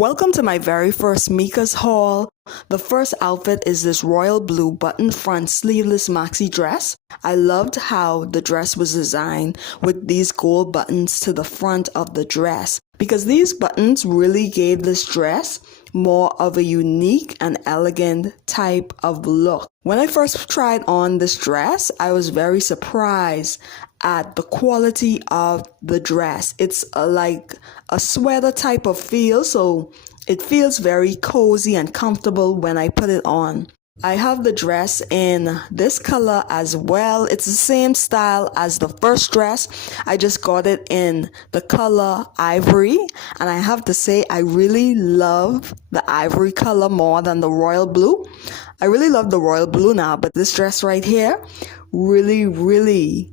Welcome to my very first MICAS haul. The first outfit is this royal blue button front sleeveless maxi dress. I loved how the dress was designed with these gold buttons to the front of the dress because these buttons really gave this dress more of a unique and elegant type of look. When I first tried on this dress, I was very surprised at the quality of the dress. It's like a sweater type of feel, so it feels very cozy and comfortable when I put it on. I have the dress in this color as well. It's the same style as the first dress. I just got it in the color ivory, and I have to say I really love the ivory color more than the royal blue. I really love the royal blue now, but this dress right here really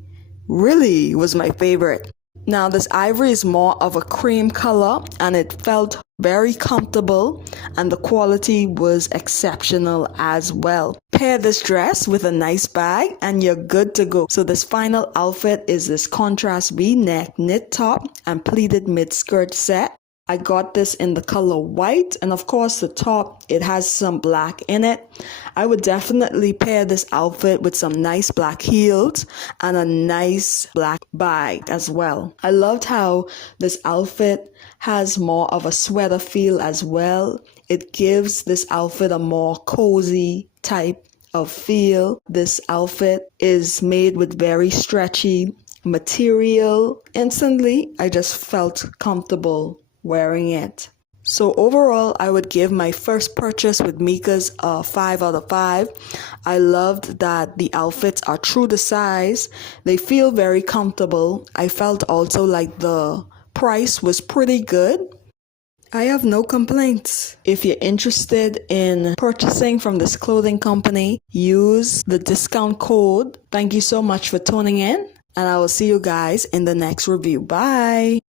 was my favorite. Now this ivory is more of a cream color and it felt very comfortable and the quality was exceptional as well. Pair this dress with a nice bag and you're good to go. So this final outfit is this contrast V-neck knit top and pleated mid-skirt set. I got this in the color white, and of course the top, it has some black in it. I would definitely pair this outfit with some nice black heels and a nice black bag as well. I loved how this outfit has more of a sweater feel as well. It gives this outfit a more cozy type of feel. This outfit is made with very stretchy material. Instantly, I just felt comfortable wearing it. So overall, I would give my first purchase with MICAS a 5 out of 5. I loved that the outfits are true to size. They feel very comfortable. I felt also like the price was pretty good. I have no complaints. If you're interested in purchasing from this clothing company, use the discount code. Thank you so much for tuning in, and I will see you guys in the next review. Bye!